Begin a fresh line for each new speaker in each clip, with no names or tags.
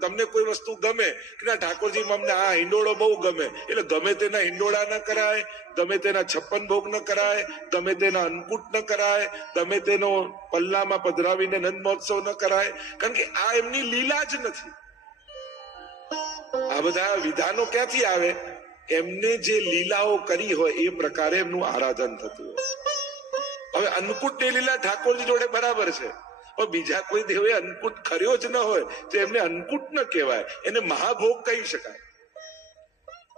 તમને કોઈ વસ્તુ ગમે કે ના, ઠાકોરજી અમને આ હિંડોળો બહુ ગમે. એટલે ગમે તેના હિંડોળા ન કરાય, ગમે તેના છપ્પન ભોગ ન કરાય, ગમે તેના અન્નકૂટ ન કરાય, ગમે તેનો પલ્લામાં પધરાવીને નંદ મહોત્સવ ન કરાય. કારણ કે આ એમની લીલા જ નથી. આ બધા વિધાનો ક્યાંથી આવે? એમને જે લીલાઓ કરી હોય એ પ્રકારે એમનું આરાધન થતું હોય. હવે અન્નકૂટની લીલા ઠાકોરજી જોડે બરાબર છે. પણ બીજા કોઈ દેવે અન્નકૂટ ખર્યો જ ન હોય તો એમને અન્નકૂટ ન કહેવાય. એને મહાભોગ કહી શકાય.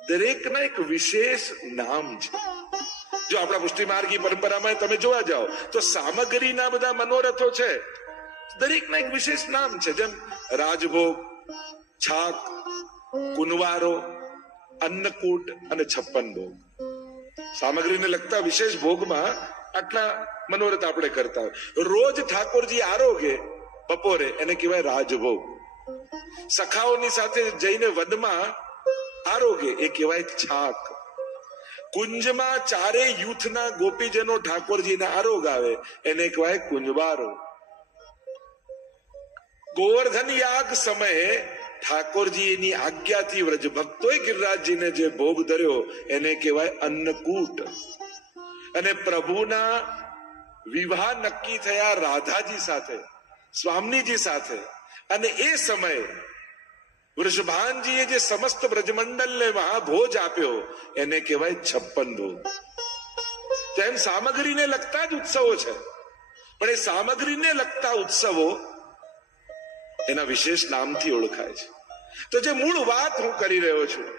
દરેકના એક વિશેષ નામ છે. જો આપણા પુષ્ટિ માર્ગી પરંપરામાં તમે જોવા જાઓ, તો સામગ્રીના બધા મનોરથો છે. દરેકના એક વિશેષ નામ છે. જેમ રાજભોગ, છાક, કુનવારો, અન્નકૂટ અને છપ્પન ભોગ. સામગ્રીને લગતા વિશેષ ભોગમાં આટલા મનોરથ આપણે કરતા હોય. રોજ ઠાકોરજી આરોગે, બપોરે એને કહેવાય રાજભોગ. સખાઓની સાથે જઈને વનમાં આરોગે, એ કહેવાય છાક. કુંજમાં ચારે યુથના ગોપીજનો ઠાકોરજીને આરોગ આવે એને કહેવાય કુંજવારો ગોવર્ધન યાગ સમયે ઠાકોરજીની આજ્ઞાથી વ્રજ ભક્તોએ ગિરિરાજજીને જે ભોગ ધર્યો, એને કહેવાય અન્નકૂટ. અને પ્રભુના વિવાહ નક્કી થયા રાધાજી સાથે, સ્વામીજી સાથે. અને એ સમયે વૃષભાનજીએ જે સમસ્ત બ્રજમંડલને મહાભોજ આપ્યો, એને કહેવાય છપ્પન ભોગ. તેમ સામગ્રીને લગતા જ ઉત્સવો છે. પણ એ સામગ્રીને લગતા ઉત્સવો એના વિશેષ નામથી ઓળખાય છે. તો જે મૂળ વાત હું કરી રહ્યો છું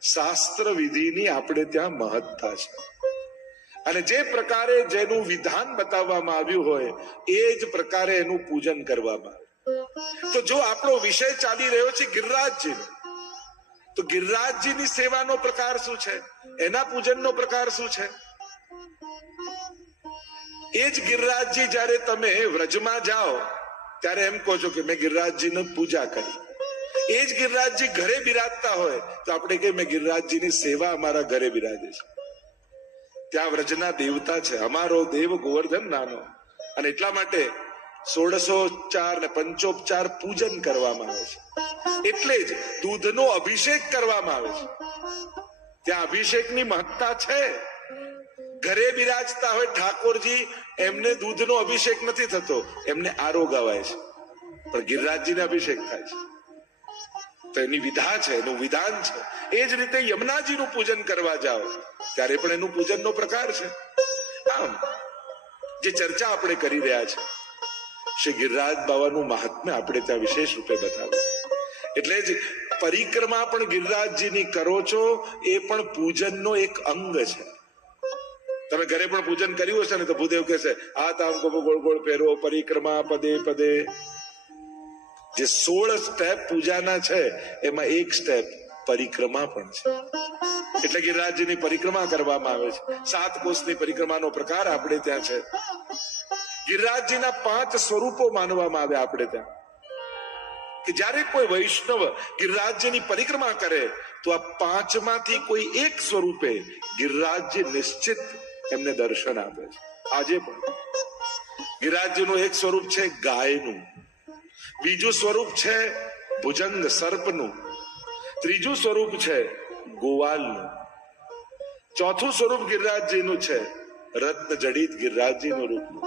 શાસ્ત્ર વિધિની આપણે ત્યાં મહત્તા છે. અને જે પ્રકારે જેનું વિધાન બતાવવામાં આવ્યું હોય, એ જ પ્રકારે એનું પૂજન કરવામાં તો જો આપણો વિષય ચાલી રહ્યો છે ગિરિરાજજી તો ગિરિરાજજીની સેવાનો પ્રકાર શું છે? એના પૂજનનો પ્રકાર શું છે? એ જ ગિરિરાજજી જ્યારે તમે વ્રજમાં જાઓ, ત્યારે એમ કહો છો કે મેં ગિરિરાજજીની પૂજા કરી. એ જ ગિરિરાજજી ઘરે બિરાજતા હોય, તો આપણે કે મેં ગિરિરાજજીની સેવા અમારા ઘરે બિરાજે છે. ત્યાં વ્રજના દેવતા છે. અમારો દેવ ગોવર્ધન નાનો. અને એટલા માટે સોળસોપચાર ને પંચોપચાર પૂજન કરવામાં આવે છે. એટલે જ દૂધનો અભિષેક કરવામાં આવે છે. ત્યાં અભિષેકની મહત્તા છે. ઘરે બિરાજતા હોય ઠાકોરજી, એમને દૂધનો અભિષેક નથી થતો. એમને આરોગ અવાય છે. પણ ગિરિરાજજીને અભિષેક થાય છે. તો એની વિધા છે, એનું વિધાન છે. એ જ રીતે યમુનાજીનું પૂજન કરવા જાઓ, ત્યારે પણ એનું પૂજનનો પ્રકાર છે. આમ, જે ચર્ચા આપણે કરી રહ્યા છે, શ્રી ગિરિરાજ બાવાનું મહાત્મ્ય આપણે ત્યાં વિશેષ રૂપે બતાવ્યું. એટલે જ પરિક્રમા પણ ગિરિરાજજીની કરો છો, એ પણ પૂજનનો એક અંગ છે. તમે ઘરે પણ પૂજન કર્યું હશે ને તો ભૂદેવ કહેશે, આ તામ ગોળ ગોળ ફેરવો પરિક્રમા, પદે પદે. જે સોળ સ્ટેપ પૂજાના છે, એમાં એક સ્ટેપ પરિક્રમા પણ છે. એટલે ગિરિરાજજીની પરિક્રમા કરવામાં આવે છે. સાત કોષની પરિક્રમાનો પ્રકાર આપણે ત્યાં છે. ગિરિરાજજીના પાંચ સ્વરૂપો માનવામાં આવે આપણે ત્યાં. કે જ્યારે કોઈ વૈષ્ણવ ગિરિરાજ્યની પરિક્રમા કરે, તો આ પાંચમાંથી કોઈ એક સ્વરૂપે ગિરિરાજ્ય નિશ્ચિત એમને દર્શન આપે છે. આજે પણ ગિરિરાજ્યનું એક સ્વરૂપ છે ગાયનું. બીજું સ્વરૂપ છે ભુજંગ સર્પનું. ત્રીજું સ્વરૂપ છે ગોવાલનું. ચોથું સ્વરૂપ ગિરિરાજજીનું છે રત્ન જડિત ગિરિરાજજીનું રૂપનું.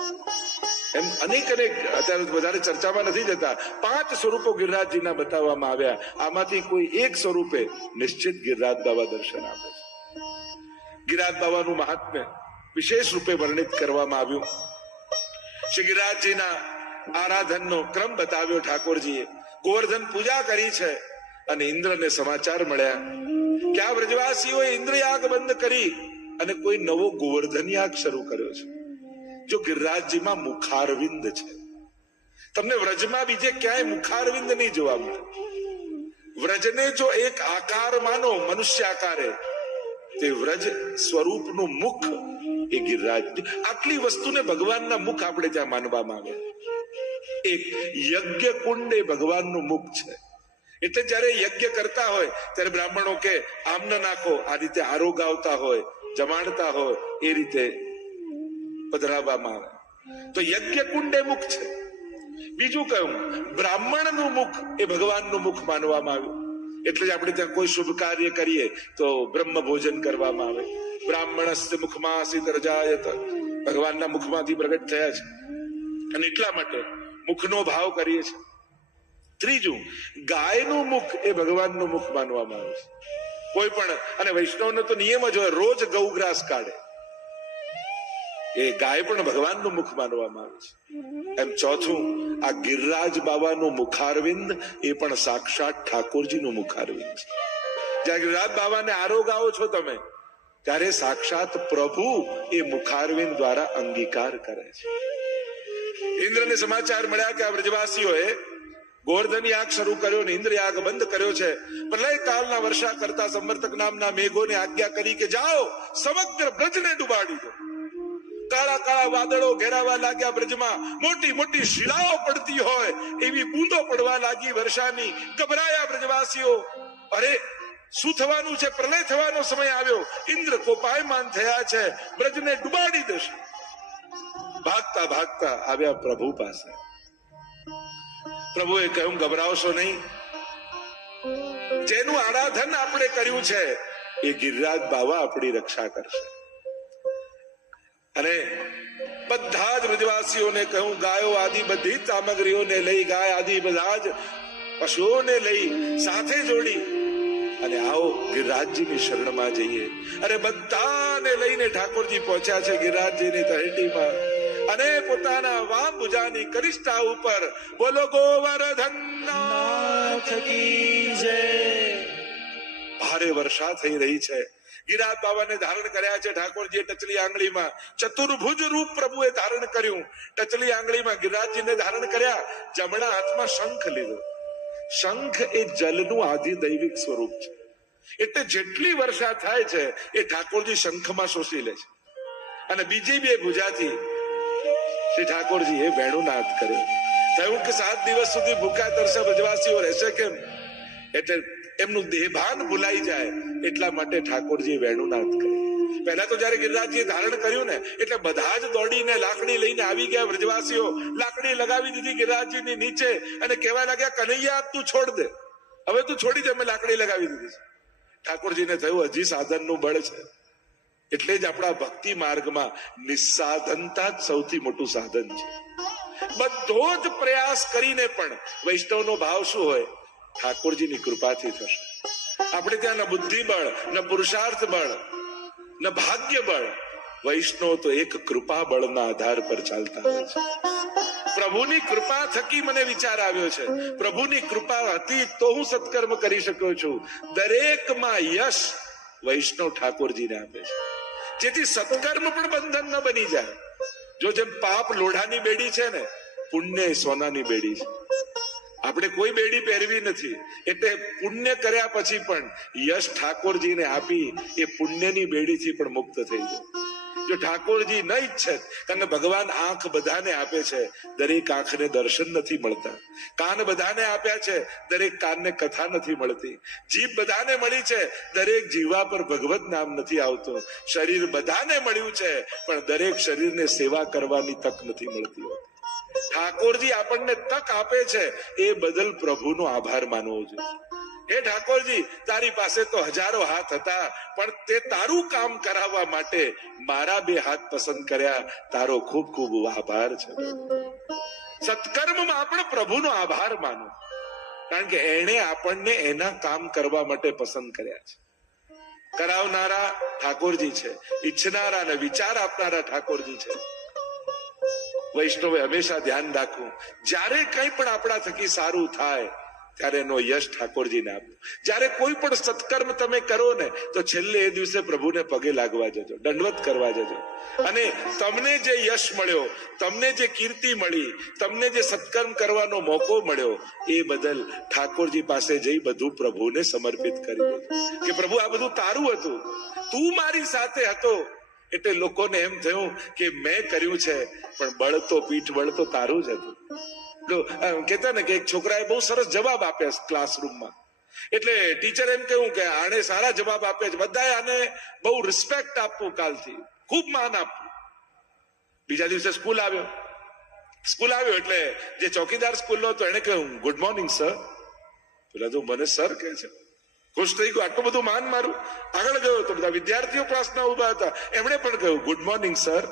એમ અનેક અનેક અત્યારે વધારે ચર્ચામાં નથી જતા. પાંચ સ્વરૂપો ગિરિરાજજીના બતાવવામાં આવ્યા. આમાંથી કોઈ એક સ્વરૂપે નિશ્ચિત ગિરિરાજ બાબા દર્શન આપે છે. ગિરિરાજ બાબાનું મહાત્મ્ય વિશેષ રૂપે વર્ણિત કરવામાં આવ્યું. શ્રી ગિરિરાજજીના આરાધનનો ક્રમ બતાવ્યો ઠાકોરજીએ. ગોવર્ધન પૂજા કરી છે અને ઇન્દ્રને સમાચાર મળ્યા. કે આ વ્રજવાસીઓએ ઇન્દ્રયાગ બંધ કરી અને કોઈ નવો ગોવર્ધન યાગ શરૂ કર્યો છે. જો ગિરિરાજજીમાં મુખારવિંદ છે. તમને વ્રજમાં બીજે ક્યાંય મુખારવિંદ નહીં જોવા મળે. વ્રજને જો એક આકાર માનો મનુષ્ય આકારે તે વ્રજ સ્વરૂપનું મુખ એ ગિરિરાજ આટલી વસ્તુને ભગવાનના મુખ આપણે ત્યાં માનવામાં આવે. એક યજ્ઞ કુંડ એ ભગવાનનું મુખ છે. એટલે જ્યારે યજ્ઞ કરતા હોય, ત્યારે બ્રાહ્મણો કે આમ ન નાખો. આ રીતે આરોગ આવતા હોય, જમાડતા હોય, એ રીતે પધરાવવામાં આવે. તો યજ્ઞ કુંડ એ મુખ છે. બીજું કહ્યું, બ્રાહ્મણનું મુખ એ ભગવાનનું મુખ માનવામાં આવ્યું. એટલે જ આપણે ત્યાં કોઈ શુભ કાર્ય કરીએ, તો બ્રહ્મ ભોજન કરવામાં આવે. બ્રાહ્મણ મુખમાં રજાયત. ભગવાનના મુખમાંથી પ્રગટ થયા છે. અને એટલા માટે મુખનો ભાવ કરીએ છીએ. ત્રીજું, ગાયનું મુખ એ ભગવાનનું મુખ માનવામાં આવે છે. કોઈ પણ, અને વૈષ્ણવનો તો નિયમ જ હોય, રોજ ગૌગ્રાસ કાઢે. એ ગાય પણ ભગવાનનું મુખ માનવામાં આવે છે. એમ ચોથું, આ ગિરરાજ બાબાનું મુખારવિંદ એ પણ સાક્ષાત ઠાકોરજીનું મુખારવિંદ છે. જ્યાં ગિરરાજ બાબાને ગાઓ છો તમે, ત્યારે સાક્ષાત પ્રભુ એ મુખારવિંદ દ્વારા અંગીકાર કરે છે. ઇન્દ્રને સમાચાર મળ્યા કે આ વ્રજવાસીઓએ ગોર્ધન યાગ શરૂ કર્યો ને ઇન્દ્ર યાગ બંધ કર્યો છે. પ્રલય કાળના વર્ષા કરતા સંવર્તક નામના મેઘોને આજ્ઞા કરી કે જાઓ, સમગ્ર બ્રજને ડુબાડી દો. કાળા કાળા વાદળો ઘેરાવા લાગ્યા બ્રજમાં મોટી મોટી શિલાઓ પડતી હોય, એવી બૂંદો પડવા લાગી વર્ષાની. ગભરાયા બ્રજવાસીઓ અરે, શું થવાનું છે? પ્રલય થવાનો સમય આવ્યો. ઇન્દ્ર કોપાયમાન થયા છે. બ્રજને ડુબાડી દેશે. ભાગતા ભાગતા આવ્યા પ્રભુ પાસે. પ્રભુએ કહ્યું, ગભરાવશો નહીં. જેનું આરાધન આપણે કર્યું છે, એ ગિરિરાજ બાવા આપણી રક્ષા કરશે. અને બધા જ બ્રજવાસીઓને કહ્યું, ગાયો આદિ બધી સામગ્રીઓને લઈ, ગાય આદિ બધા જ પશુઓને લઈ, સાથે જોડી. અને આવો ગિરિરાજજીની શરણમાં જઈએ. અરે બધાને લઈને ઠાકોરજી પહોંચ્યા છે ગિરિરાજજીની તળેટીમાં અને પોતાના વામ ભુજાની કરિષ્ઠા ઉપર બોલો ગોવર્ધન કી જય. ભારે વર્ષા થઈ રહી છે. ગિરાજ બાબાને ધારણ કર્યા છે ઠાકોરજીએ ટચલી આંગળીમાં. ચતુર્ભુજ રૂપ પ્રભુએ ધારણ કર્યું. ટચલી આંગળીમાં ગિરિરાજજીને ધારણ કર્યા. જમણા હાથમાં શંખ લીધો. શંખ એ જલનું આધિ દૈવિક સ્વરૂપ છે. એટલે જેટલી વર્ષા થાય છે એ ઠાકોરજી શંખમાં શોષી લે છે. અને બીજી બે ભુજાથી શ્રી ઠાકોરજી એ વેણુનાદ કર્યો થયું કે સાત દિવસ સુધી ભૂખા તરસે બ્રજવાસીઓ રહેશે કેમ? એટલે એમનું દેહભાન ભૂલાઈ જાય એટલા માટે ઠાકોરજી વેણુનાથ કર્યું. પહેલા તો જયારે ગિરિરાજજીએ ધારણ કર્યું ને, એટલે બધા જ દોડીને લાકડી લઈને આવી ગયા વ્રજવાસીઓ. લાકડી લગાવી દીધી ગિરિરાજજીની નીચે અને કહેવા લાગ્યા, કનૈયા, તું છોડ દે. હવે તું છોડી દે, મેં લાકડી લગાવી દીધી ઠાકોરજીને થયું, હજી સાધનનું બળ છે. એટલે જ આપણા ભક્તિ માર્ગમાં નિસ્સાધનતા જ સૌથી મોટું સાધન છે. બધો જ પ્રયાસ કરીને પણ વૈષ્ણવનો ભાવ શું હોય? ઠાકોરજીની કૃપાથી થશે. આપણે ત્યાં ન બુદ્ધિ ન પુરુષાર્થ બળ, ન ભાગ્ય બળ. વૈષ્ણવ તો એક કૃપા બળના આધાર પર ચાલતા હોય છે. પ્રભુની કૃપા થકી મને વિચાર આવ્યો છે. પ્રભુની કૃપા હતી તો હું સત્કર્મ કરી શક્યો છું. દરેકમાં યશ વૈષ્ણવ ઠાકોરજીને આપે છે. જેથી સત્કર્મ પણ બંધન ન બની જાય. જો જેમ પાપ લોઢાની બેડી છે ને, પુણ્ય સોનાની બેડી છે. આપણે કોઈ બેડી પહેરવી નથી. એટલે પુણ્ય કર્યા પછી પણ યશ ઠાકોરજીને આપી એ પુણ્યની બેડીથી પણ મુક્ત થઈ જાય. જો ઠાકોરજી ન ઈચ્છે કારણ કે ભગવાન આંખ બધાને આપે છે, દરેક આંખને દર્શન નથી મળતા. કાન બધાને આપ્યા છે, દરેક કાનને કથા નથી મળતી. જીભ બધાને મળી છે, દરેક જીવા પર ભગવત નામ નથી આવતું. શરીર બધાને મળ્યું છે, પણ દરેક શરીરને સેવા કરવાની તક નથી મળતી ઠાકોરજી આપણને તક આપે છે, એ બદલ પ્રભુનો આભાર માનવો જોઈએ. હે ઠાકોરજી, તારી પાસે તો હજારો હાથ હતા, પણ તે તારું કામ કરાવવા માટે મારા બે હાથ પસંદ કર્યા. તારો ખૂબ ખૂબ આભાર છે. સત્કર્મમાં આપણે પ્રભુનો આભાર માનો કારણ કે એણે આપણને એના કામ કરવા માટે પસંદ કર્યા છે. કરાવનારા ઠાકોરજી છે, ઈચ્છનારા અને વિચાર આપનારા ઠાકોરજી છે. વૈષ્ણવે હંમેશા ધ્યાન રાખવું. જ્યારે કંઈ પણ આપણા થકી સારું થાય ત્યારે એનો યશ ઠાકોરજીને આપ્યો જ્યારે કોઈ પણ સત્કર્મ તમે કરો ને, તો છેલ્લે એ દિવસે પ્રભુને પગે લાગવા જજો, દંડવત કરવા જજો. અને તમને જે યશ મળ્યો, તમને જે કીર્તિ મળી, તમને જે સત્કર્મ કરવાનો મોકો મળ્યો, એ બદલ ઠાકોરજી પાસે જઈ બધું પ્રભુને સમર્પિત કરી કે પ્રભુ, આ બધું તારું હતું. તું મારી સાથે હતો. એટલે લોકોને એમ થયું કે મેં કર્યું છે, પણ બળ તો પીઠ બળ તો તારું જ હતું. કહેતા ને કે એક છોકરાએ બહુ સરસ જવાબ આપ્યા ક્લાસરૂમમાં એટલે ટીચર એમ કહ્યું કે આને સારા જવાબ આપ્યા છે. બધાએ આને બહુ રિસ્પેક્ટ આપવું કાલથી. ખૂબ માન આપવું. બીજા દિવસે સ્કૂલ આવ્યો. સ્કૂલ આવ્યો એટલે જે ચોકીદાર સ્કૂલનો હતો એને કહ્યું ગુડ મોર્નિંગ સર પેલા તો મને સર કહે છે. ખુશ થઈ ગયો. આટલું બધું માન મારું. આગળ ગયો તો બધા વિદ્યાર્થીઓ ક્લાસના ઊભા હતા. એમણે પણ કહ્યું ગુડ મોર્નિંગ સર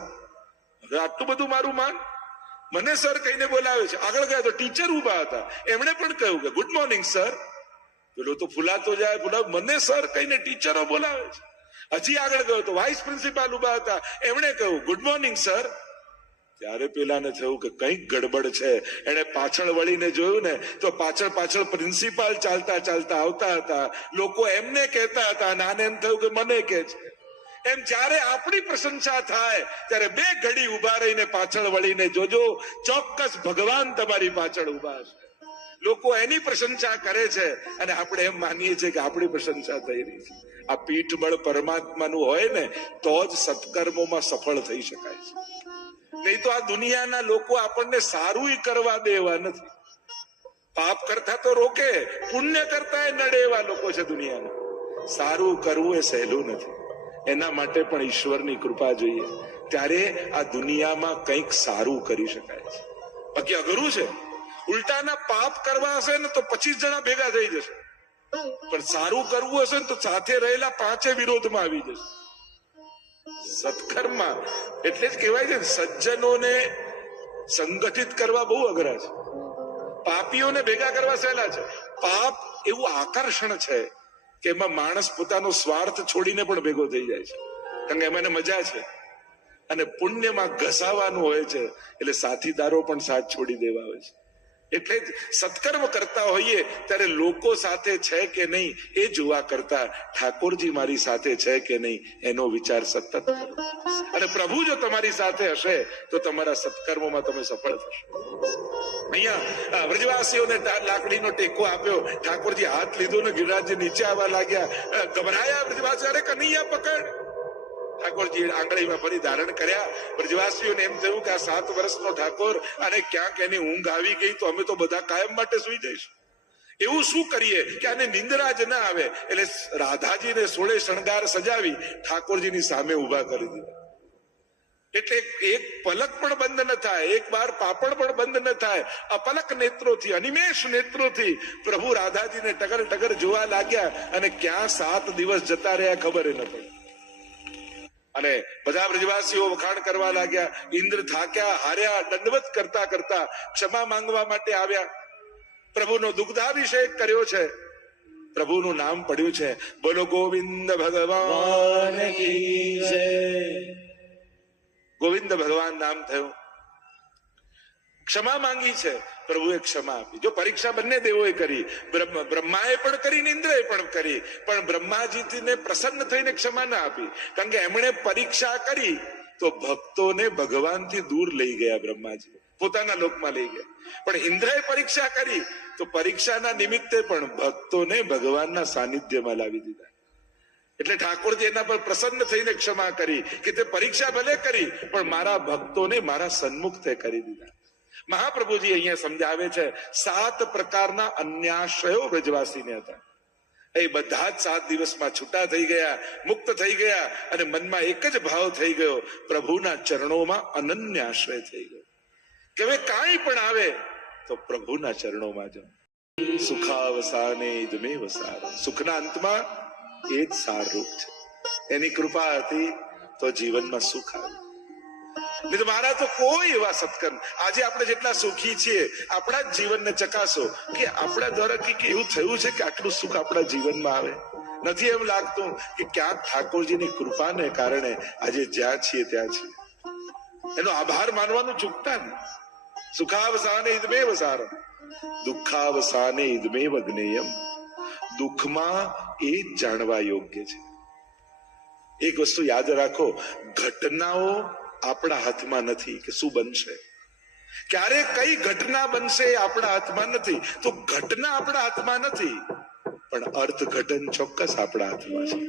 આટલું બધું મારું માન? મને સર કહીને બોલાવે છે. આગળ ગયા તો ટીચર ઊભા હતા. એમણે પણ કહ્યું કે ગુડ મોર્નિંગ સર પેલો તો ફૂલાતો જાય, ફૂલા મને સર કહીને ટીચરો બોલાવે છે. હજી આગળ ગયો તો વાઇસ પ્રિન્સિપાલ ઊભા હતા. એમણે કહ્યું ગુડ મોર્નિંગ સર ત્યારે પેલાને થયું કે કંઈક ગડબડ છે. એને પાછળ વળીને જોયું ને, તો પાછળ પાછળ પ્રિન્સિપાલ ચાલતા ચાલતા આવતા હતા. લોકો એમને કહેતા હતા અને આને એમ થયું કે, મને કે છે. એમ જ્યારે આપણી પ્રશંસા થાય, ત્યારે બે ઘડી ઊભા રહીને પાછળ વળીને જોજો, ચોક્કસ ભગવાન તમારી પાછળ ઊભા છે. લોકો એની પ્રશંસા કરે છે અને આપણે એમ માનીએ છીએ કે આપણી પ્રશંસા થઈ રહી છે. આ પીઠબળ પરમાત્માનું હોય ને, તો જ સત્કર્મોમાં સફળ થઈ શકાય છે. નહીં તો આ દુનિયાના લોકો આપણને સારું કરવા દેવા નથી. પાપ કરતા તો રોકે, પુણ્ય કરતા નડે એવા લોકો છે દુનિયામાં સારું કરવું એ સહેલું નથી. એના માટે પણ ઈશ્વરની કૃપા જોઈએ. ત્યારે આ દુનિયામાં કંઈક સારું કરી શકાય છે. બાકી અઘરું છે. ઉલટાના પાપ કરવા હશે ને તો પચીસ જણા ભેગા થઈ જશે. પણ સારું કરવું હશે ને તો સાથે રહેલા પાંચે વિરોધમાં આવી જશે. સત્કર્મ, એટલે જ કહેવાય છે સજ્જનોને સંગઠિત કરવા બહુ અઘરા છે. પાપીઓને ભેગા કરવા સહેલા છે. પાપ એવું આકર્ષણ છે. કે એમાં માણસ પોતાનો સ્વાર્થ છોડીને પણ ભેગો થઈ જાય છે. કારણ કે એમાં એને મજા છે. અને પુણ્યમાં ઘસાવાનું હોય છે, એટલે સાથીદારો પણ સાથ છોડી દેવા હોય છે. એટલે સત્કર્મ કરતા હોઈએ ત્યારે લોકો સાથે છે કે નહીં એ જોવા કરતા ઠાકોરજી મારી સાથે છે કે નહીં એનો વિચાર સતત અને પ્રભુ જો તમારી સાથે હશે તો તમારા સત્કર્મોમાં તમે સફળ થશો. અહીંયા વ્રજવાસીઓને લાકડીનો ટેકો આપ્યો. ઠાકોરજી હાથ લીધો ને ગિરિરાજજી નીચે આવવા લાગ્યા. ગભરાયા વ્રજવાસી અરે કનૈયા, પકડ. ઠાકોરજી આંગળીમાં ફરી ધારણ કર્યા. બ્રજવાસીઓને એમ થયું કે આ સાત વર્ષનો ઠાકોર અને ક્યાંક એની ઊંઘ આવી ગઈ તો અમે તો બધા કાયમ માટે સુઈ જઈશું. એવું શું કરીએ કે આને નિંદ્રા જ ના આવે? એટલે રાધાજીને સોળે શણગાર સજાવી ઠાકોરજીની સામે ઊભા કરી દીધા. એટલે એક પલક પણ બંધ ન થાય, એક બાર પાપડ પણ બંધ ન થાય. અપલક નેત્રોથી, અનિમેષ નેત્રોથી પ્રભુ રાધાજીને ટગર ટગર જોવા લાગ્યા અને ક્યાં સાત દિવસ જતા રહ્યા ખબર ન પડી. અને બધા બ્રજવાસીઓ વખાણ કરવા લાગ્યા, ઇન્દ્ર થાક્યા, હાર્યા, દંડવત કરતા કરતા ક્ષમા માંગવા માટે આવ્યા. પ્રભુનો દુગ્ધાભિષેક કર્યો છે. પ્રભુનું નામ પડ્યું છે, બોલો ગોવિંદ ભગવાન ગોવિંદ ભગવાન નામ થયું. ક્ષમા માંગી છે, પ્રભુએ ક્ષમા આપી. જો પરીક્ષા બંને દેવોએ કરી, બ્રહ્મ- બ્રહ્માએ પણ કરી ને ઇન્દ્રએ પણ કરી, પણ બ્રહ્માજીને પ્રસન્ન થઈને ક્ષમા ના આપી. કારણ કે એમણે પરીક્ષા કરી, તો ભક્તોને ભગવાનથી દૂર લઈ ગયા બ્રહ્માજી પોતાના લોકમાં લઈ ગયા. પણ ઇન્દ્રએ પરીક્ષા કરી, તો પરીક્ષાના નિમિત્તે પણ ભક્તોને ભગવાનના સાનિધ્યમાં લાવી દીધા. એટલે ઠાકોરજી એના પર પ્રસન્ન થઈને ક્ષમા કરી, કે તે પરીક્ષા ભલે કરી, પણ મારા ભક્તોને મારા સન્મુખ તે કરી દીધા. મહાપ્રભુજી અહીંયા સમજાવે છે, સાત પ્રકારના અન્યાશ્રયો વ્રજવાસીને હતા. એ બધા જ સાત દિવસમાં છૂટા થઈ ગયા, મુક્ત થઈ ગયા અને મનમાં એક જ ભાવ થઈ ગયો, પ્રભુના ચરણોમાં અનન્ય થઈ ગયો. કે હવે કાંઈ પણ આવે, તો પ્રભુના ચરણોમાં જાઓ. સુખાવસાને ઇદમેવ વસાર સુખના અંતમાં એ જ સારરૂપ છે. એની કૃપા હતી તો જીવનમાં સુખ આવ્યું નહીં મારા તો કોઈ એવા સત્કર્મ. આજે આપણે જેટલા સુખી છીએ, આપણા જીવનને ચકાસો કે આપણા દ્વારા કંઈક એવું થયું છે કે આટલું સુખ આપણા જીવનમાં આવે. નથી એમ લાગતું કે ક્યાંક ઠાકોરજીની કૃપાને કારણે આજે જ્યાં છીએ ત્યાં છીએ. એનો આભાર માનવાનું ચૂકતા નહીં. સુખાવસાને ઇદમેવ સારમ. દુઃખાવસાને ઇદમેવ જ્ઞેયમ. દુઃખમાં એ જાણવા યોગ્ય છે. એક વસ્તુ યાદ રાખો, ઘટનાઓ આપણા હાથમાં નથી કે શું બનશે? ક્યારે કઈ ઘટના બનશે એ આપણા હાથમાં નથી? તો ઘટના આપણા હાથમાં નથી, પણ અર્થઘટન ચોક્કસ આપણા હાથમાં છે.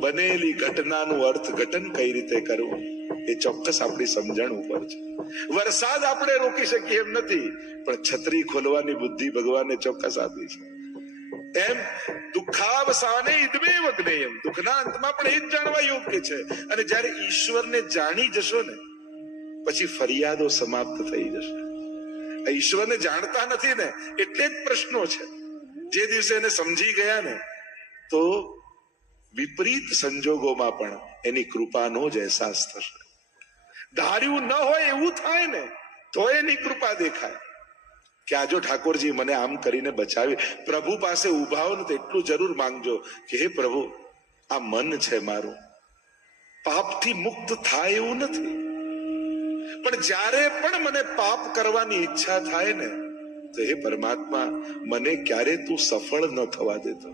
બનેલી ઘટનાનું અર્થઘટન કઈ રીતે કરવું એ ચોક્કસ આપણી સમજણ ઉપર છે. વરસાદ આપણે રોકી શકીએ એમ નથી, પણ છત્રી ખોલવાની બુદ્ધિ ભગવાને ચોક્કસ આપી છે. એમ દુખાવસાને ઇદમેવ જ્ઞેયમ દુઃખના અંતમાં પણ એ જ જાણવા યોગ્ય છે. અને જ્યારે ઈશ્વરને જાણી જશો ને, પછી ફરિયાદો સમાપ્ત થઈ જશે. ઈશ્વરને જાણતા નથી ને, એટલે જ પ્રશ્નો છે. જે દિવસે એને સમજી ગયા ને, તો વિપરીત સંજોગોમાં પણ એની કૃપાનો જ અહેસાસ થશે. ધાર્યું ન હોય એવું થાય ને, તો એની કૃપા દેખાય. કે આજો ઠાકોરજી મને આમ કરીને બચાવી, પ્રભુ પાસે ઊભા હો ને તો એટલું જરૂર માંગજો કે હે પ્રભુ, આ મન છે મારું. પાપથી મુક્ત થાય એવું નથી. પણ જ્યારે પણ મને પાપ કરવાની ઈચ્છા થાય ને, તો હે પરમાત્મા, મને ક્યારે તું સફળ ન થવા દેતો.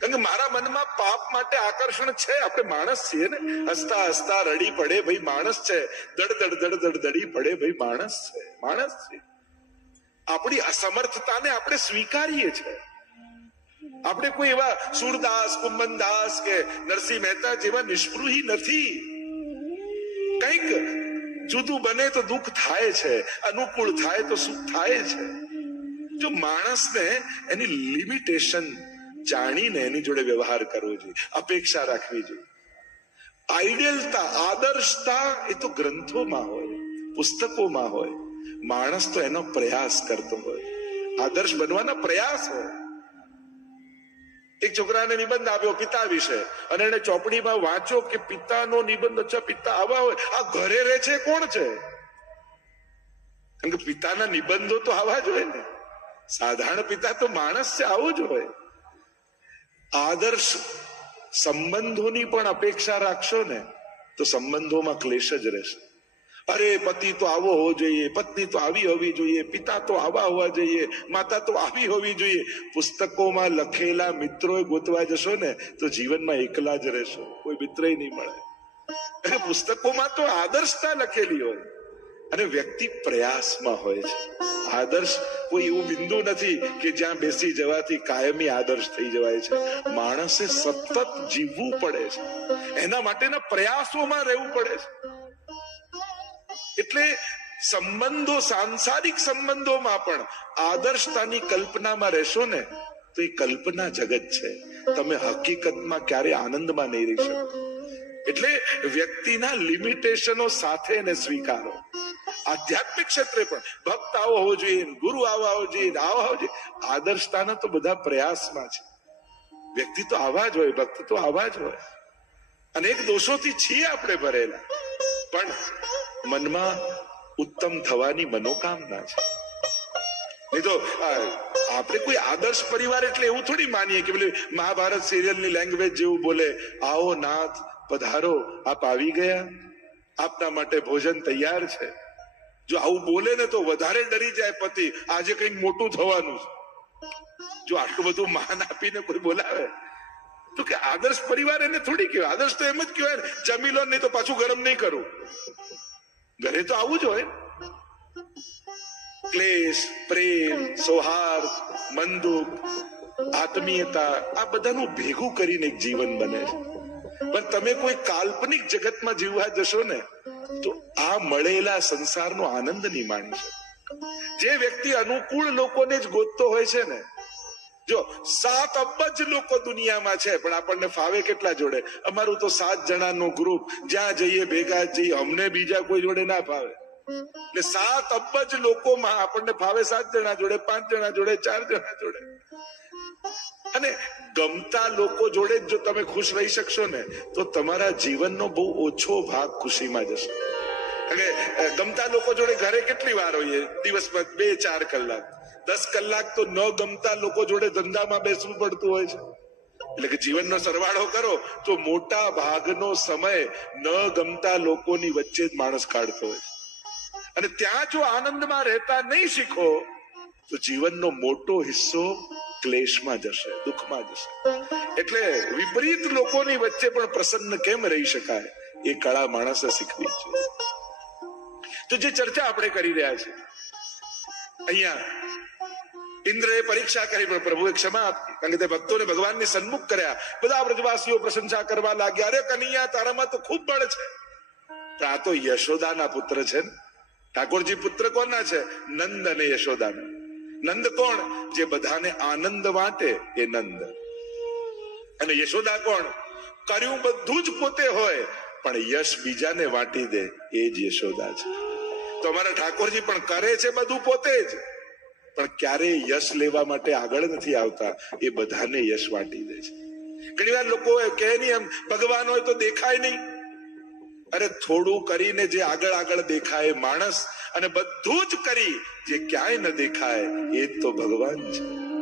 કારણ કે મારા મનમાં પાપ માટે આકર્ષણ છે, આપણે માણસ છીએ ને. હસતા હસતા રડી પડે, ભાઈ માણસ છે. દડ દડ દડ દડ દડી પડે, ભાઈ માણસ છે માણસ છે. આપણી અસમર્થતાને આપણે સ્વીકારીએ છીએ. આપણે કોઈ એવા સુરદાસ, કુંભનદાસ કે નરસિંહ મહેતા જેવા નિષ્પૃહી નથી. કંઈક જુદું બને તો દુઃખ થાય છે, અનુકૂળ થાય તો સુખ થાય છે. જો માણસને એની લિમિટેશન જાણીને એની જોડે વ્યવહાર કરવો જોઈએ, અપેક્ષા રાખવી જોઈએ. આઈડિયલતા આદર્શતા એ તો ગ્રંથોમાં હોય, પુસ્તકોમાં હોય. માણસ તો એનો પ્રયાસ કરતો હોય. આદર્શ બનવાનો પ્રયાસ હોય. એક છોકરાને નિબંધ આપ્યો પિતા વિશે અને એને ચોપડીમાં વાંચ્યો કે પિતાનો નિબંધ અચ્છા પિતા આવા હોય. આ ઘરે રહે છે, કોણ છે? કે પિતાના નિબંધો તો આવા જ હોય ને. સાધારણ પિતા તો માણસ છે, આવો જ હોય. આદર્શ સંબંધોની પણ અપેક્ષા રાખશો ને, તો સંબંધોમાં ક્લેશ જ રહેશે. અરે, પતિ તો આવો હોવો જોઈએ, પત્ની તો આવી હોવી જોઈએ, પિતા તો આવા હોવા જોઈએ, માતા તો આવી હોવી જોઈએ. પુસ્તકોમાં લખેલા મિત્રો ગોતવા જશો ને, તો જીવનમાં એકલા જ રહેશો, કોઈ મિત્ર નહીં મળે. પુસ્તકોમાં તો આદર્શતા લખેલી હોય. અને વ્યક્તિ પ્રયાસમાં હોય છે. આદર્શ કોઈ એવું બિંદુ નથી કે જ્યાં બેસી જવાથી કાયમી આદર્શ થઈ જવાય છે. માણસે સતત જીવવું પડે છે. એના માટેના પ્રયાસોમાં રહેવું પડે છે. એટલે સંબંધો, સાંસારિક સંબંધોમાં પણ આદર્શતાની કલ્પનામાં રહેશો ને, તો એ કલ્પના જગત છે. તમે હકીકતમાં ક્યારે આનંદમાં નહીં રહી શકો. એટલે વ્યક્તિના લિમિટેશનો સાથે એને સ્વીકારો. આધ્યાત્મિક ક્ષેત્રે પણ ભક્ત આવો હોવો જોઈએ, ગુરુ આવો હોવો જોઈએ આવો હોવો જોઈએ, આદર્શતાના તો બધા પ્રયાસમાં છે. વ્યક્તિ તો આવા જ હોય, ભક્ત તો આવા જ હોય. અનેક દોષોથી છીએ આપણે ભરેલા. પણ મનમાં ઉત્તમ થવાની મનોકામના છે. નહીં તો આપણે કોઈ આદર્શ પરિવાર એટલે એવું થોડી માનીએ કે પેલી મહાભારત સિરિયલની લેંગ્વેજ જેવું બોલે, આવો નાથ, પધારો, આપ આવી ગયા? આપના માટે ભોજન તૈયાર છે? જો આવું બોલે ને તો વધારે ડરી જાય પતિ. આજે કંઈક મોટું થવાનું છે. જો આટલું બધું માન આપીને કોઈ બોલાવે, તો કે આદર્શ પરિવાર એને થોડી કહેવાય. આદર્શ તો એમ જ કહેવાય જમી લો નહીં તો પાછું ગરમ નહીં કરું. ઘરે તો આવું જ હોય. ક્લેશ, પ્રેમ, સૌહાર્દ મંદુક આત્મીયતા, આ બધાનું ભેગું કરીને એક જીવન બને છે. પણ તમે કોઈ કાલ્પનિક જગતમાં જીવવા જશો ને, તો આ મળેલા સંસારનો આનંદ નહીં માણી શકે. જે વ્યક્તિ અનુકૂળ લોકોને જ ગોતતો હોય છે ને જો સાત અબજ લોકો દુનિયામાં છે, પણ આપણને ફાવે કેટલા જોડે? અમારું તો સાત જણાનું ગ્રુપ જ્યાં જઈએ, ભેગા જઈએ, અમને બીજા કોઈ જોડે ના ફાવે. એટલે સાત અબજ લોકોમાં આપણને ફાવે સાત જણા જોડે, પાંચ જણા જોડે, ચાર જણા જોડે. અને ગમતા લોકો જોડે જ તમે ખુશ રહી શકશો ને, તો તમારા જીવનનો બહુ ઓછો ભાગ ખુશીમાં જશે. કારણ ગમતા લોકો જોડે ઘરે કેટલી વાર હોઈએ? દિવસમાં બે ચાર કલાક. દસ કલાક તો ન ગમતા લોકો જોડે ધંધામાં બેસવું પડતું હોય છે. એટલે કે જીવનનો સરવાળો કરો તો મોટા ભાગનો સમય ન ગમતા લોકોની વચ્ચે જ માણસ કાઢતો હોય છે. અને ત્યાં જો આનંદમાં રહેતા નહીં શીખો, તો જીવનનો મોટો હિસ્સો ક્લેશમાં જશે, દુઃખમાં જશે. એટલે વિપરીત લોકોની વચ્ચે પણ પ્રસન્ન કેમ રહી શકાય? એ કળા માણસે શીખવી છે તો જે ચર્ચા આપણે કરી રહ્યા છીએ, અહીંયા ઇન્દ્રએ પરીક્ષા કરી પણ પ્રભુએ ક્ષમા આપી કારણ કે તે ભક્તોને ભગવાનની સન્મુખ કર્યા બધા વ્રજવાસીઓ પ્રશંસા કરવા લાગ્યા અરે કનૈયા તારામાં તો ખૂબ બળ છે પણ આ તો યશોદાના પુત્ર છે ને ઠાકોરજી પુત્ર કોના છે નંદ અને યશોદાના નંદ કોણ જે બધાને આનંદ વાંટે એ નંદ અને યશોદા કોણ કર્યું બધું જ પોતે હોય પણ યશ બીજાને વાટી દે એ જ યશોદા છે તો અમારા ઠાકોરજી પણ કરે છે બધું પોતે જ પણ ક્યારેય યશ લેવા માટે આગળ નથી આવતા. એ બધાને યશ વાટી દે છે. ઘણી વાર લોકો કહે નહીં એમ, ભગવાન હોય તો દેખાય નહીં. અરે થોડું કરીને જે આગળ આગળ દેખાય માણસ અને બધું જ કરી, જે ક્યાંય ન દેખાય, એ જ તો ભગવાન છે.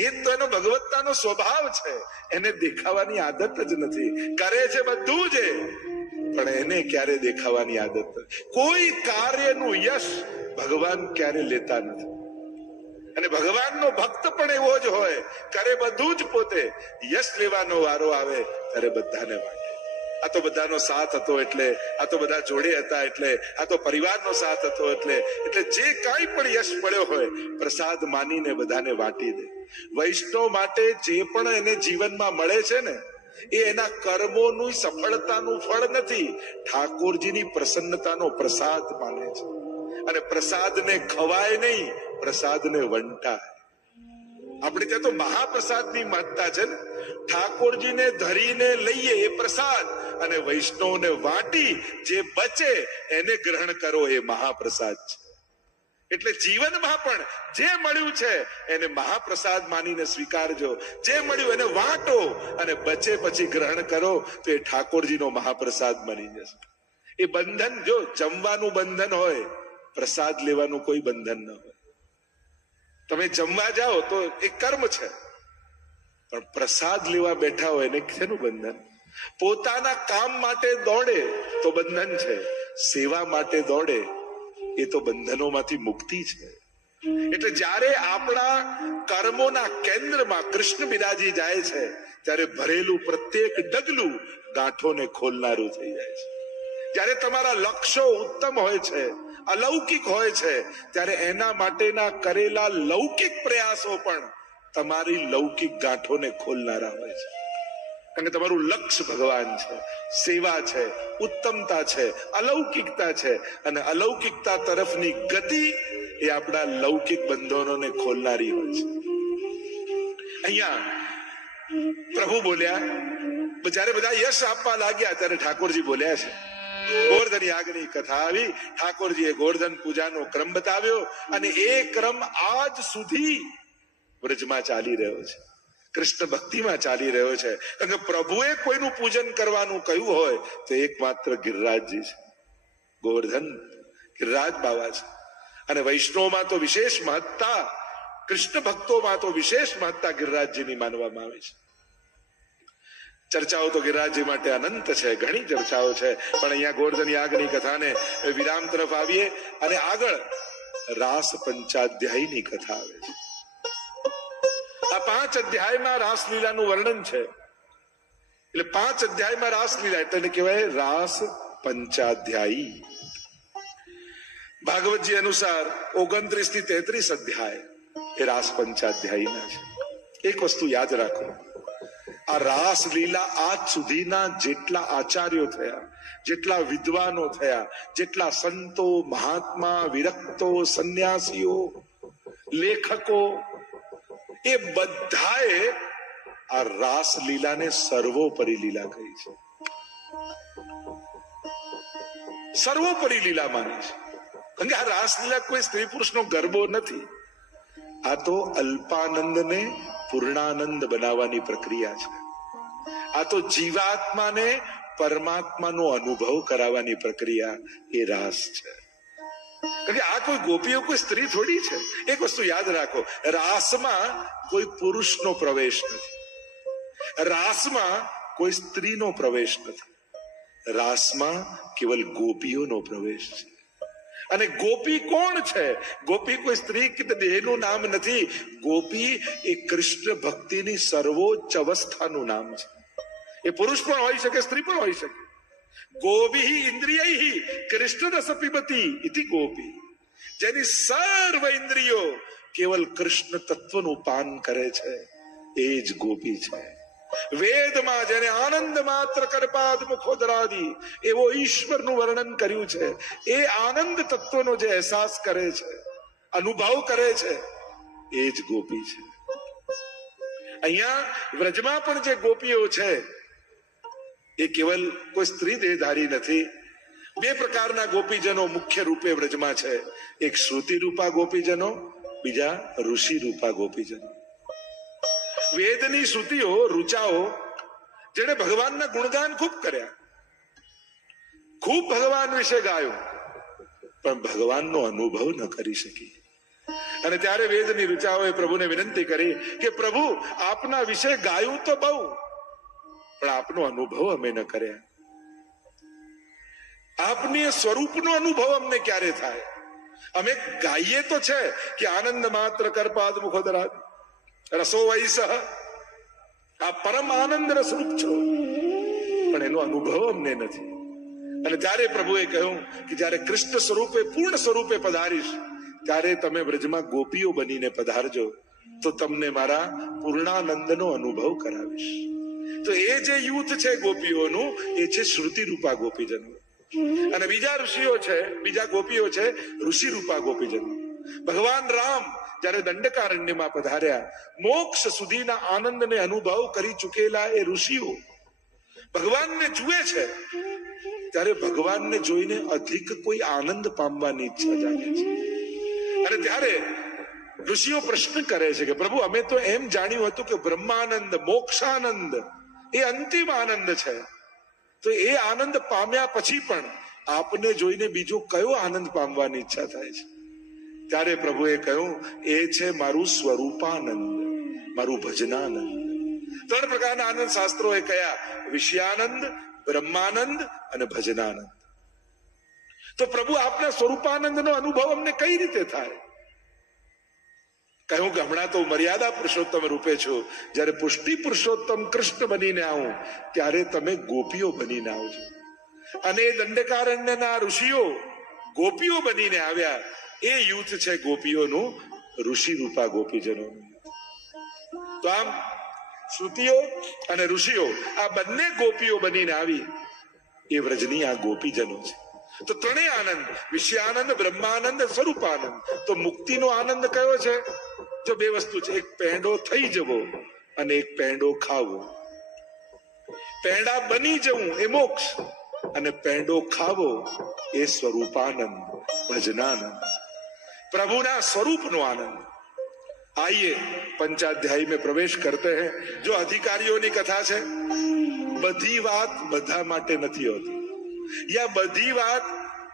એ જ તો એનો ભગવત્તાનો સ્વભાવ છે. એને દેખાવાની આદત જ નથી. કરે છે બધું જ. પણ એને ક્યારે દેખાવાની આદત કોઈ કાર્યનું યશ ભગવાન ક્યારે લેતા નથી. અને ભગવાનનો ભક્ત પણ એવો જ હોય, કરે બધું જ પોતે. યશ લેવાનો વારો આવે, ત્યારે બધાને માટે આ તો બધાનો સાથ હતો એટલે, આ તો બધા જોડે હતા એટલે, આ તો પરિવારનો સાથ હતો એટલે એટલે જે કાંઈ પણ યશ મળ્યો હોય, પ્રસાદ માનીને બધાને વાટી દે. વૈષ્ણવ માટે જે પણ એને જીવનમાં મળે છે ને, એ એના કર્મોનું સફળતાનું ફળ નથી. ઠાકોરજીની પ્રસન્નતાનો પ્રસાદ માને છે. અને પ્રસાદને ખવાય નહીં પ્રસાદને વંટા આપણે ત્યાં તો મહાપ્રસાદની માનતા છે ને. ઠાકોરજીને ધરીને લઈએ એ પ્રસાદ અને વૈષ્ણવને વાટી જે બચે એને ગ્રહણ કરો એ મહાપ્રસાદ છે. એટલે જીવનમાં પણ જે મળ્યું છે એને મહાપ્રસાદ માનીને સ્વીકારજો. જે મળ્યું એને વાંટો અને બચે પછી ગ્રહણ કરો તો એ ઠાકોરજીનો મહાપ્રસાદ બની જશે. એ બંધન જો જમવાનું બંધન હોય, પ્રસાદ લેવાનું કોઈ બંધન ન હોય. તમે જમવા જાઓ તો એ કર્મ છે. પણ પ્રસાદ લેવા બેઠા હોય એને શેનું બંધન? પોતાના કામ માટે દોડે તો બંધન છે. સેવા માટે દોડે એ તો બંધનોમાંથી મુક્તિ છે. એટલે જ્યારે આપણા કર્મોના કેન્દ્રમાં કૃષ્ણ બિરાજી જાય છે, ત્યારે ભરેલું પ્રત્યેક ડગલું ગાંઠોને ખોલનારું થઈ જાય છે. જ્યારે તમારા લક્ષ્યો ઉત્તમ હોય છે અલૌકિક હોય છે, ત્યારે એના માટેના કરેલા લૌકિક પ્રયાસો પણ તમારી લૌકિક ગાંઠોને ખોલનારા હોય છે. કારણ કે તમારું લક્ષ્ય ભગવાન છે, સેવા છે, ઉત્તમતા છે, અલૌકિકતા છે, અને અલૌકિકતા તરફની ગતિ એ આપણા લૌકિક બંધનોને ખોલનારી હોય છે. અહીંયા પ્રભુ બોલ્યા, જ્યારે બધા યશ આપવા લાગ્યા, ત્યારે ઠાકોરજી બોલ્યા છે ગોર્ધન યાગની કથા આવી. ઠાકોરજીએ ગોર્ધન પૂજાનો ક્રમ બતાવ્યો અને એ ક્રમ આજ સુધી વ્રજમાં ચાલી રહ્યો છે. કૃષ્ણ ભક્તિમાં ચાલી રહ્યો છે. કારણ કે પ્રભુએ કોઈનું પૂજન કરવાનું કહ્યું હોય તો એકમાત્ર ગિરિરાજજી છે. ગોવર્ધન ગિરિરાજ બાવા છે. અને વૈષ્ણવમાં તો વિશેષ મહત્તા, કૃષ્ણ ભક્તોમાં તો વિશેષ મહત્તા ગિરિરાજજીની માનવામાં આવે છે. ચર્ચાઓ તો ગિરિરાજજી માટે અનંત છે, ઘણી ચર્ચાઓ છે. પણ અહીંયા ગોવર્ધન યાગની કથાને વિરામ તરફ આવીએ અને આગળ રાસ પંચાધ્યાયની કથા આવે છે. આ પાંચ અધ્યાયમાં રાસલીલાનું વર્ણન છે. એટલે પાંચ અધ્યાયમાં રાસલીલા એટલે કહેવાય રાસ પંચાધ્યાયી. ભાગવતજી અનુસાર ઓગણત્રીસથી તેત્રીસ અધ્યાય એ રાસ પંચાધ્યાયીના છે. એક વસ્તુ યાદ રાખો. આ રાસ લીલા આજ સુધીના જેટલા આચાર્યો થયા, જેટલા વિદ્વાનો થયા, જેટલા સંતો, મહાત્મા, વિરક્તો, સંન્યાસીઓ, લેખકો, એ બધાએ આ રાસ લીલાને સર્વોપરી લીલા કહી છે. સર્વોપરી લીલા માની છે. કારણ કે આ રાસલીલા કોઈ સ્ત્રી પુરુષનો ગરબો નથી. આ તો અલ્પાનંદને પૂર્ણાનંદ બનાવવાની પ્રક્રિયા છે. આ તો જીવાત્માને પરમાત્માનો અનુભવ કરાવવાની પ્રક્રિયા એ રાસ છે. કે આ કોઈ ગોપીઓ, કોઈ સ્ત્રી થોડી છે. એક વસ્તુ યાદ રાખો, રાસમાં કોઈ પુરુષનો પ્રવેશ નથી. રાસમાં કોઈ સ્ત્રીનો પ્રવેશ નથી. રાસમાં કેવલ ગોપીઓનો પ્રવેશ છે. અને ગોપી કોણ છે? ગોપી કોઈ સ્ત્રી કે દેહનું નામ નથી. ગોપી એ કૃષ્ણ ભક્તિની સર્વોચ્ચ અવસ્થાનું નામ છે. એ પુરુષ પણ હોઈ શકે, સ્ત્રી પણ હોઈ શકે. ગોભી ઇન્દ્રિય કૃષ્ણ રસ પીબતી ઇતિ ગોપી. જેની સર્વ ઇન્દ્રિયો કેવલ કૃષ્ણ તત્વનું પાન કરે છે. એ જ ગોપી છે. વેદમાં જેને આનંદ માત્ર કરપાદ મુખોદરાદી, એવો ઈશ્વરનું વર્ણન કર્યું છે. એ આનંદ તત્વનો જે અહેસાસ કરે છે, અનુભવ કરે છે, એ જ ગોપી છે. અહીંયા વ્રજમાં પણ જે ગોપીઓ છે, એ કેવલ કોઈ સ્ત્રી દેહધારી નથી. બે પ્રકારના ગોપીજનો મુખ્ય રૂપે વ્રજમાં છે. એક શ્રુતિ રૂપા ગોપીજનો, બીજા ઋષિ રૂપા ગોપીજનો. વેદની શ્રુતિઓ, રૂચાઓ, જેણે ભગવાનના ગુણગાન ખૂબ કર્યા. ખૂબ ભગવાન વિશે ગાયું, પણ ભગવાનનો અનુભવ ન કરી શકી. અને ત્યારે વેદની રૂચાઓએ પ્રભુને વિનંતી કરી કે, પ્રભુ, આપના વિશે ગાયું તો બહુ, પણ આપનો અનુભવ અમે ન કર્યા. આપની સ્વરૂપનો અનુભવ અમને ક્યારે થાય? અમે ગાઈએ તો છે કે આનંદ માત્ર કરપાદ મુખોદરા રસો વૈસ આ પરમ આનંદ સ્વરૂપ છો. પણ એનો અનુભવ અમને નથી. અને ત્યારે પ્રભુએ કહ્યું કે જ્યારે કૃષ્ણ સ્વરૂપે, પૂર્ણ સ્વરૂપે પધારીશ, ત્યારે તમે બ્રજમાં ગોપીઓ બનીને પધારજો, તો તમને મારા પૂર્ણાનંદનો અનુભવ કરાવીશ. તો એ જે યુથ છે ગોપીઓનું, એ છે શ્રુતિ રૂપા ગોપીજનો. અને બીજા ઋષિઓ છે, બીજા ગોપીઓ છે ઋષિ રૂપા ગોપીજનો. ભગવાન રામ જ્યારે દંડકારણ્યમાં પધાર્યા મોક્ષ સુધીના આનંદને અનુભવ કરી ચૂકેલા એ ઋષિઓ ભગવાનને જુએ છે, ત્યારે ભગવાનને જોઈને અધિક કોઈ આનંદ પામવાની ઈચ્છા જાગે છે. અને ત્યારે ઋષિઓ પ્રશ્ન કરે છે કે, પ્રભુ, અમે તો એમ જાણ્યું હતું કે બ્રહ્માનંદ, મોક્ષાનંદ એ અંતિમ આનંદ છે. તો એ આનંદ પામ્યા પછી પણ આપને જોઈને બીજો કયો આનંદ પામવાની ઈચ્છા થાય છે? ત્યારે પ્રભુએ કહ્યું, એ છે મારું સ્વરૂપાનંદ, મારું ભજનાનંદ. ત્રણ પ્રકારના આનંદ શાસ્ત્રોએ કયા? વિષયાનંદ, બ્રહ્માનંદ અને ભજનાનંદ. તો પ્રભુ આપના સ્વરૂપાનંદનો અનુભવ અમને કઈ રીતે થાય? કહ્યું કે હમણાં તો મર્યાદા પુરુષોત્તમ રૂપે છો. જ્યારે પુષ્ટિ પુરુષોત્તમ કૃષ્ણ બનીને આવું, ત્યારે તમે ગોપીઓ બનીને આવજો. અને દંડકારણ્યના ઋષિઓ ગોપીઓ બનીને આવ્યા. એ યુથ છે ગોપીઓનું ઋષિ રૂપા ગોપીજનો. તો આમ શ્રુતિઓ અને ઋષિઓ આ બંને ગોપીઓ બનીને આવી. એ વ્રજની આ ગોપીજનો છે. તો ત્રણેય આનંદ, વિષયાનંદ, બ્રહ્માનંદ, સ્વરૂપાનંદ. તો મુક્તિનો આનંદ કયો છે? જો બે વસ્તુ છે, એક પેંડો થઈ જવો અને એક પેંડો ખાવો. પેંડા બની જવું એ મોક્ષ અને પેંડો ખાવો એ સ્વરૂપાનંદ, ભજનાનંદ. પ્રભુના સ્વરૂપનો આનંદ આઈએ પંચાધ્યાયીમાં પ્રવેશ કરતે હે જો અધિકારીઓની કથા છે બધી વાત બધા માટે નથી હોતી યા બધી વાત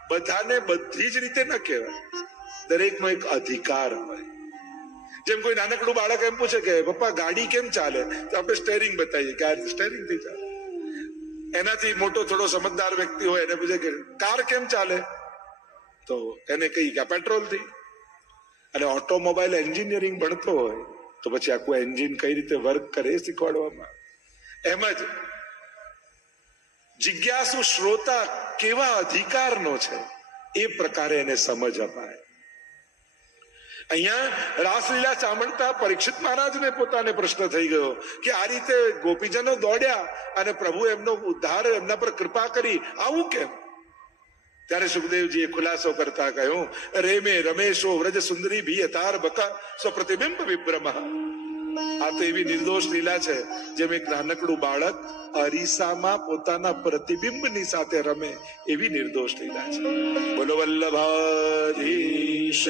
બધાને બધી જ રીતે ન કહેવાય દરેકનો એક અધિકાર હોય જેમ કોઈ નાનકડું બાળક એમ પૂછે કે પપ્પા ગાડી કેમ ચાલે તો આપણે સ્ટેરિંગ બતાવીએ કે આ સ્ટેરિંગ થી ચાલે એનાથી મોટો થોડો સમજદાર વ્યક્તિ હોય એને પૂછે કે કાર કેમ ચાલે તો એને કહી કે પેટ્રોલ થી અને ઓટોમોબાઈલ એન્જિનિયરિંગ ભણતો હોય, તો પછી આખું એન્જિન કઈ રીતે વર્ક કરે એ શીખવાડવામાં એમ જ જિજ્ઞાસુ શ્રોતા કેવા અધિકારનો છે એ પ્રકારે એને સમજ અપાય. અહીંયા રાસલીલા સાંભળતા પરીક્ષિત મહારાજને પોતાને પ્રશ્ન થઈ ગયો કે આ રીતે ગોપીજનો દોડ્યા અને પ્રભુ એમનો ઉદ્ધાર એમના પર કૃપા કરી, આવું કેમ? ત્યારે સુખદેવજીએ ખુલાસો કરતા કહ્યું રેમે રમેશો વ્રજ સુંદરી ભી યથાર બકા સ્વ પ્રતિબિંબ આ તો એવી નિર્દોષ લીલા છે, જેમ એક નાનકડું બાળક અરીસામાં પોતાના પ્રતિબિંબની સાથે રમે, એવી નિર્દોષ લીલા છે બોલો વલ્લભાધીશ.